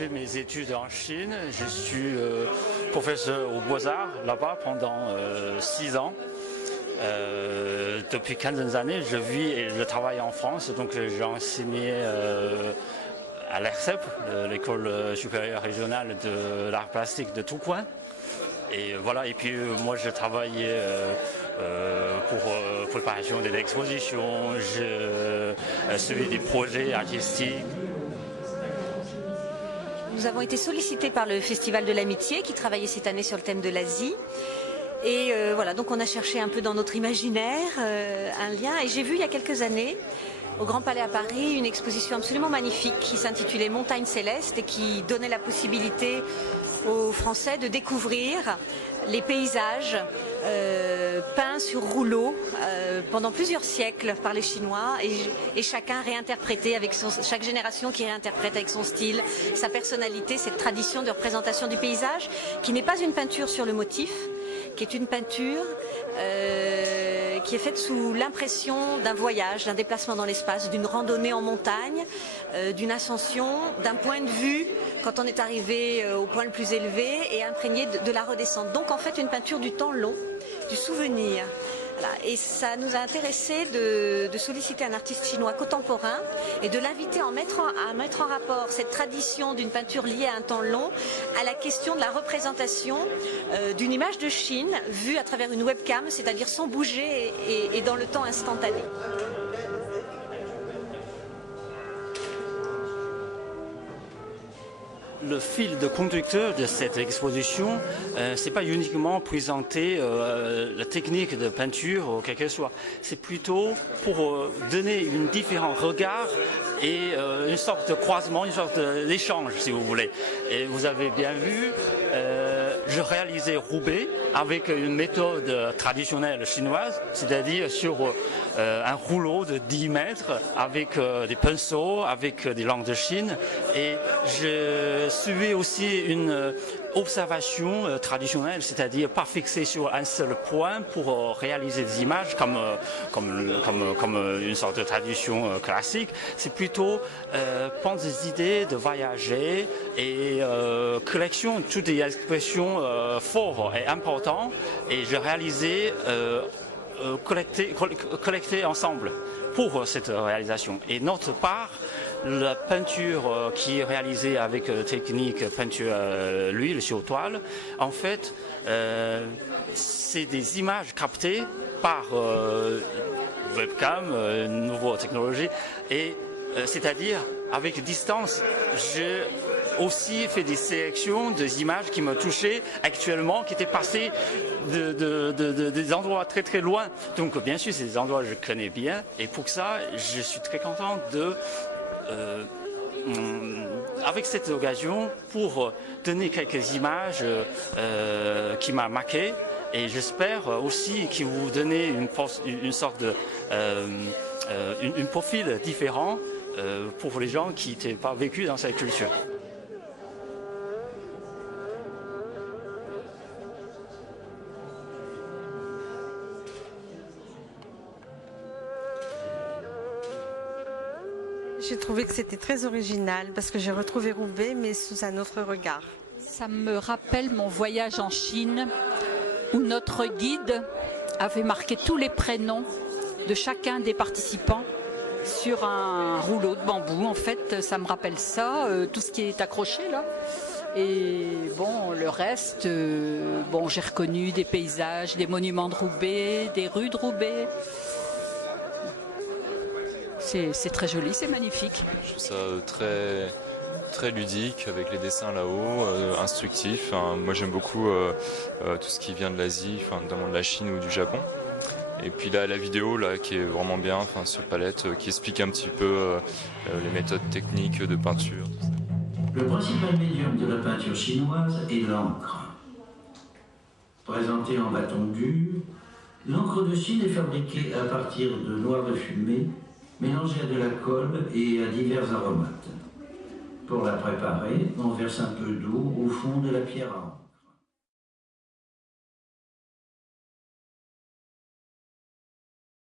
fait mes études en Chine. Je suis professeur aux Beaux-Arts là-bas pendant 6 ans. Depuis 15 années, je vis et je travaille en France, donc j'ai enseigné à l'ERCEP, l'école supérieure régionale de l'art plastique de Tourcoing. Et voilà, et puis moi je travaillais pour préparation des expositions, je suivi des projets artistiques. Nous avons été sollicités par le Festival de l'Amitié qui travaillait cette année sur le thème de l'Asie. Et voilà, donc on a cherché un peu dans notre imaginaire un lien. Et j'ai vu il y a quelques années, au Grand Palais à Paris, une exposition absolument magnifique qui s'intitulait Montagne Céleste et qui donnait la possibilité aux Français de découvrir les paysages peints sur rouleau pendant plusieurs siècles par les Chinois et chacun réinterprété avec chaque génération qui réinterprète avec son style, sa personnalité, cette tradition de représentation du paysage qui n'est pas une peinture sur le motif, qui est une peinture qui est faite sous l'impression d'un voyage, d'un déplacement dans l'espace, d'une randonnée en montagne, d'une ascension, d'un point de vue quand on est arrivé au point le plus élevé et imprégné de la redescente. Donc en fait une peinture du temps long, du souvenir. Voilà. Et ça nous a intéressé de solliciter un artiste chinois contemporain et de l'inviter à mettre en rapport cette tradition d'une peinture liée à un temps long à la question de la représentation d'une image de Chine vue à travers une webcam, c'est-à-dire sans bouger et dans le temps instantané. Le fil de conducteur de cette exposition, c'est pas uniquement présenter la technique de peinture ou quel que soit. C'est plutôt pour donner un différent regard et une sorte de croisement, une sorte d'échange, si vous voulez. Et vous avez bien vu, je réalisais Roubaix avec une méthode traditionnelle chinoise, c'est-à-dire sur un rouleau de 10 mètres avec des pinceaux, avec des langues de Chine. Et je suivais aussi une observation traditionnelle, c'est-à-dire pas fixée sur un seul point pour réaliser des images comme une sorte de tradition classique. C'est plutôt prendre des idées de voyager et collection toutes les expressions fortes et importantes, et je réalisais collecter ensemble pour cette réalisation. Et notre part, la peinture qui est réalisée avec technique peinture l'huile sur toile, en fait, c'est des images captées par webcam, nouvelle technologie, et c'est-à-dire avec distance, j'ai aussi fait des sélections des images qui me touchaient actuellement, qui étaient passées des endroits très très loin. Donc bien sûr, c'est des endroits que je connais bien, et pour ça, je suis très content de avec cette occasion pour donner quelques images qui m'ont marqué, et j'espère aussi qu'ils vous donnez une sorte de un profil différent pour les gens qui n'étaient pas vécus dans cette culture. J'ai trouvé que c'était très original parce que j'ai retrouvé Roubaix mais sous un autre regard. Ça me rappelle mon voyage en Chine où notre guide avait marqué tous les prénoms de chacun des participants sur un rouleau de bambou. En fait, ça me rappelle ça, tout ce qui est accroché là. Et bon, le reste, bon, j'ai reconnu des paysages, des monuments de Roubaix, des rues de Roubaix. C'est très joli, c'est magnifique. Je trouve ça très ludique avec les dessins là-haut, instructif. Moi j'aime beaucoup tout ce qui vient de l'Asie, notamment de la Chine ou du Japon. Et puis là, la vidéo là, qui est vraiment bien, sur palette, qui explique un petit peu les méthodes techniques de peinture. Le principal médium de la peinture chinoise est l'encre. Présentée en bâton dur, l'encre de Chine est fabriquée à partir de noir de fumée, mélangée à de la colle et à divers aromates. Pour la préparer, on verse un peu d'eau au fond de la pierre à encre.